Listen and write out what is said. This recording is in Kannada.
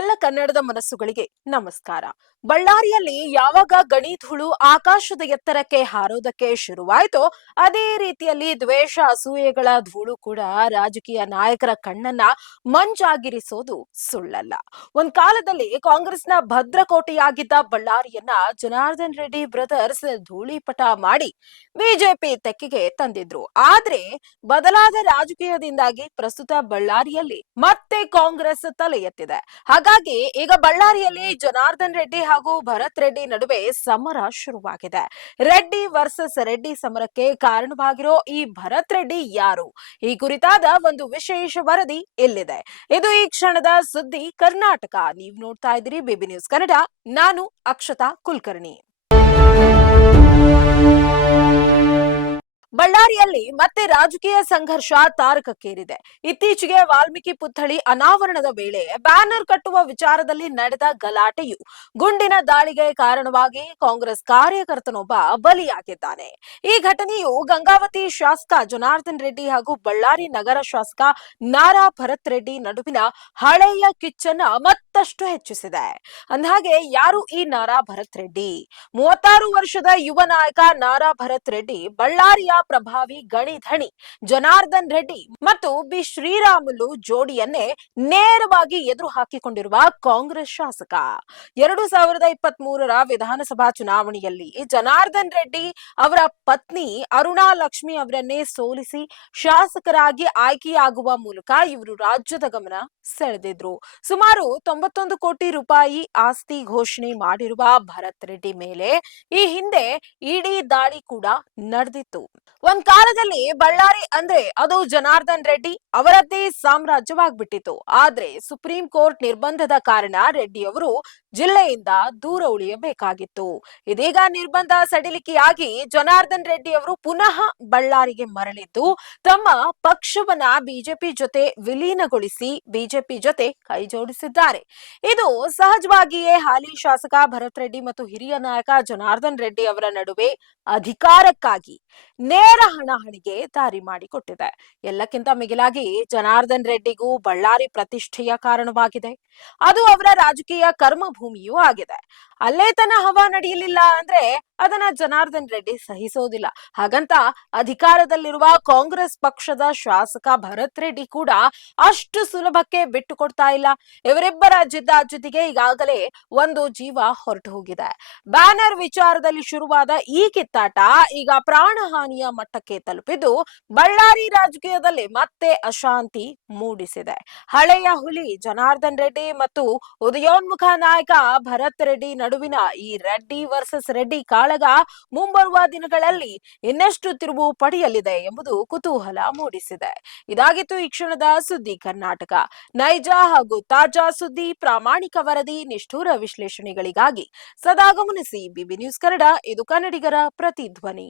ಕನ್ನಡದ ಮನಸ್ಸುಗಳಿಗೆ ನಮಸ್ಕಾರ. ಬಳ್ಳಾರಿಯಲ್ಲಿ ಯಾವಾಗ ಗಣಿ ಧೂಳು ಆಕಾಶದ ಎತ್ತರಕ್ಕೆ ಹಾರೋದಕ್ಕೆ ಶುರುವಾಯಿತೋ, ಅದೇ ರೀತಿಯಲ್ಲಿ ದ್ವೇಷ, ಅಸೂಯೆಗಳ ಧೂಳು ಕೂಡ ರಾಜಕೀಯ ನಾಯಕರ ಕಣ್ಣನ್ನ ಮಂಜಾಗಿರಿಸೋದು ಸುಳ್ಳಲ್ಲ. ಒಂದ್ ಕಾಲದಲ್ಲಿ ಕಾಂಗ್ರೆಸ್ನ ಭದ್ರಕೋಟೆಯಾಗಿದ್ದ ಬಳ್ಳಾರಿಯನ್ನ ಜನಾರ್ದನ್ ರೆಡ್ಡಿ ಬ್ರದರ್ಸ್ ಧೂಳಿಪಟ ಮಾಡಿ ಬಿಜೆಪಿ ತೆಕ್ಕೆಗೆ ತಂದಿದ್ರು. ಆದ್ರೆ ಬದಲಾದ ರಾಜಕೀಯದಿಂದಾಗಿ ಪ್ರಸ್ತುತ ಬಳ್ಳಾರಿಯಲ್ಲಿ ಮತ್ತೆ ಕಾಂಗ್ರೆಸ್ ತಲೆ ಎತ್ತಿದೆ. ಹಾಗಾಗಿ ಈಗ ಬಳ್ಳಾರಿಯಲ್ಲಿ ಜನಾರ್ದನ್ ರೆಡ್ಡಿ ಹಾಗೂ ಭರತ್ ರೆಡ್ಡಿ ನಡುವೆ ಸಮರ ಶುರುವಾಗಿದೆ. ರೆಡ್ಡಿ ವರ್ಸಸ್ ರೆಡ್ಡಿ ಸಮರಕ್ಕೆ ಕಾರಣವಾಗಿರೋ ಈ ಭರತ್ ರೆಡ್ಡಿ ಯಾರು? ಈ ಕುರಿತಾದ ಒಂದು ವಿಶೇಷ ವರದಿ ಇಲ್ಲಿದೆ. ಇದು ಈ ಕ್ಷಣದ ಸುದ್ದಿ ಕರ್ನಾಟಕ. ನೀವು ನೋಡ್ತಾ ಇದ್ದೀರಿ ಬಿಬಿ ನ್ಯೂಸ್ ಕನ್ನಡ. ನಾನು ಅಕ್ಷತಾ ಕುಲಕರ್ಣಿ. ಬಳ್ಳಾರಿಯಲ್ಲಿ ಮತ್ತೆ ರಾಜಕೀಯ ಸಂಘರ್ಷ ತಾರಕಕ್ಕೇರಿದೆ. ಇತ್ತೀಚೆಗೆ ವಾಲ್ಮೀಕಿ ಪುತ್ಥಳಿ ಅನಾವರಣದ ವೇಳೆ ಬ್ಯಾನರ್ ಕಟ್ಟುವ ವಿಚಾರದಲ್ಲಿ ನಡೆದ ಗಲಾಟೆಯು ಗುಂಡಿನ ದಾಳಿಗೆ ಕಾರಣವಾಗಿ ಕಾಂಗ್ರೆಸ್ ಕಾರ್ಯಕರ್ತನೊಬ್ಬ ಬಲಿಯಾಗಿದ್ದಾನೆ. ಈ ಘಟನೆಯು ಗಂಗಾವತಿ ಶಾಸಕ ಜನಾರ್ದನ್ ರೆಡ್ಡಿ ಹಾಗೂ ಬಳ್ಳಾರಿ ನಗರ ಶಾಸಕ ನಾರಾ ಭರತ್ ರೆಡ್ಡಿ ನಡುವಿನ ಹಳೆಯ ಕಿಚ್ಚನ್ನ ಮತ್ತಷ್ಟು ಹೆಚ್ಚಿಸಿದೆ. ಅಂದಹಾಗೆ, ಯಾರು ಈ ನಾರಾ ಭರತ್ ರೆಡ್ಡಿ? ಮೂವತ್ತಾರು ವರ್ಷದ ಯುವ ನಾಯಕ ನಾರಾ ಭರತ್ ರೆಡ್ಡಿ ಬಳ್ಳಾರಿಯ ಪ್ರಭಾವಿ ಗಣಿಧಣಿ, ಜನಾರ್ದನ್ ರೆಡ್ಡಿ ಮತ್ತು ಬಿ. ಶ್ರೀರಾಮುಲು ಜೋಡಿಯನ್ನೇ ನೇರವಾಗಿ ಎದುರು ಹಾಕಿಕೊಂಡಿರುವ ಕಾಂಗ್ರೆಸ್ ಶಾಸಕ. ಎರಡು ಸಾವಿರದ ಇಪ್ಪತ್ತ್ ಮೂರರ ವಿಧಾನಸಭಾ ಚುನಾವಣೆಯಲ್ಲಿ ಜನಾರ್ದನ್ ರೆಡ್ಡಿ ಅವರ ಪತ್ನಿ ಅರುಣಾ ಲಕ್ಷ್ಮಿ ಅವರನ್ನೇ ಸೋಲಿಸಿ ಶಾಸಕರಾಗಿ ಆಯ್ಕೆಯಾಗುವ ಮೂಲಕ ಇವರು ರಾಜ್ಯದ ಗಮನ ಸೆಳೆದಿದ್ರು. ಸುಮಾರು ತೊಂಬತ್ತೊಂದು ಕೋಟಿ ರೂಪಾಯಿ ಆಸ್ತಿ ಘೋಷಣೆ ಮಾಡಿರುವ ಭರತ್ ರೆಡ್ಡಿ ಮೇಲೆ ಈ ಹಿಂದೆ ಇಡಿ ದಾಳಿ ಕೂಡ ನಡೆದಿತ್ತು. ಒಂದ್ ಕಾಲದಲ್ಲಿ ಬಳ್ಳಾರಿ ಅಂದ್ರೆ ಅದು ಜನಾರ್ದನ್ ರೆಡ್ಡಿ ಅವರದ್ದೇ ಸಾಮ್ರಾಜ್ಯವಾಗ್ಬಿಟ್ಟಿತ್ತು. ಆದ್ರೆ ಸುಪ್ರೀಂ ಕೋರ್ಟ್ ನಿರ್ಬಂಧದ ಕಾರಣ ರೆಡ್ಡಿ ಅವರು ಜಿಲ್ಲೆಯಿಂದ ದೂರ ಉಳಿಯಬೇಕಾಗಿತ್ತು. ಇದೀಗ ನಿರ್ಬಂಧ ಸಡಿಲಿಕೆಯಾಗಿ ಜನಾರ್ದನ್ ರೆಡ್ಡಿ ಅವರು ಪುನಃ ಬಳ್ಳಾರಿಗೆ ಮರಳಿದ್ದು, ತಮ್ಮ ಪಕ್ಷವನ್ನ ಬಿಜೆಪಿ ಜೊತೆ ವಿಲೀನಗೊಳಿಸಿ ಬಿಜೆಪಿ ಜೊತೆ ಕೈಜೋಡಿಸಿದ್ದಾರೆ ಇದು ಸಹಜವಾಗಿಯೇ ಹಾಲಿ ಶಾಸಕ ಭರತ್ ರೆಡ್ಡಿ ಮತ್ತು ಹಿರಿಯ ನಾಯಕ ಜನಾರ್ದನ್ ರೆಡ್ಡಿ ಅವರ ನಡುವೆ ಅಧಿಕಾರಕ್ಕಾಗಿ ನೇರ ಹಣಾಹಣಿಗೆ ದಾರಿ ಮಾಡಿಕೊಟ್ಟಿದೆ. ಎಲ್ಲಕ್ಕಿಂತ ಮಿಗಿಲಾಗಿ ಜನಾರ್ದನ್ ರೆಡ್ಡಿಗೂ ಬಳ್ಳಾರಿ ಪ್ರತಿಷ್ಠೆಯ ಕಾರಣವಾಗಿದೆ. ಅದು ಅವರ ರಾಜಕೀಯ ಕರ್ಮಭೂಮಿಯೂ ಆಗಿದೆ ಅಲ್ಲೇ ತನ್ನ ಹವಾ ನಡೆಯಲಿಲ್ಲ ಅಂದ್ರೆ ಅದನ್ನ ಜನಾರ್ದನ್ ರೆಡ್ಡಿ ಸಹಿಸೋದಿಲ್ಲ. ಹಾಗಂತ ಅಧಿಕಾರದಲ್ಲಿರುವ ಕಾಂಗ್ರೆಸ್ ಪಕ್ಷದ ಶಾಸಕ ಭರತ್ ರೆಡ್ಡಿ ಕೂಡ ಅಷ್ಟು ಸುಲಭಕ್ಕೆ ಬಿಟ್ಟು ಕೊಡ್ತಾ ಇಲ್ಲ. ಇವರಿಬ್ಬರ ಜಿದ್ದಾಜಿದ್ದಿಗೆ ಈಗಾಗಲೇ ಒಂದು ಜೀವ ಹೊರಟು ಹೋಗಿದೆ. ಬ್ಯಾನರ್ ವಿಚಾರದಲ್ಲಿ ಶುರುವಾದ ಈ ಕಿತ್ತಾಟ ಈಗ ಪ್ರಾಣಹಾನಿಯ ಮಟ್ಟಕ್ಕೆ ತಲುಪಿದ್ದು ಬಳ್ಳಾರಿ ರಾಜಕೀಯದಲ್ಲಿ ಮತ್ತೆ ಅಶಾಂತಿ ಮೂಡಿಸಿದೆ. ಹಳೆಯ ಹುಲಿ ಜನಾರ್ದನ್ ರೆಡ್ಡಿ ಮತ್ತು ಉದಯೋನ್ಮುಖ ನಾಯಕ ಭರತ್ ರೆಡ್ಡಿ ನಡುವಿನ ಈ ರೆಡ್ಡಿ ವರ್ಸಸ್ ರೆಡ್ಡಿ ಕಾಳಗ ಮುಂಬರುವ ದಿನಗಳಲ್ಲಿ ಇನ್ನಷ್ಟು ತಿರುವು ಪಡೆಯಲಿದೆ ಎಂಬುದು ಕುತೂಹಲ ಮೂಡಿಸಿದೆ. ಇದಾಗಿತ್ತು ಈ ಕ್ಷಣದ ಸುದ್ದಿ ಕರ್ನಾಟಕ. ನೈಜ ಹಾಗೂ ತಾಜಾ ಸುದ್ದಿ, ಪ್ರಾಮಾಣಿಕ ವರದಿ, ನಿಷ್ಠೂರ ವಿಶ್ಲೇಷಣೆಗಳಿಗಾಗಿ ಸದಾ ಗಮನಿಸಿ ಬಿಬಿ ನ್ಯೂಸ್ ಕನ್ನಡ, ಇದು ಕನ್ನಡಿಗರ ಪ್ರತಿಧ್ವನಿ.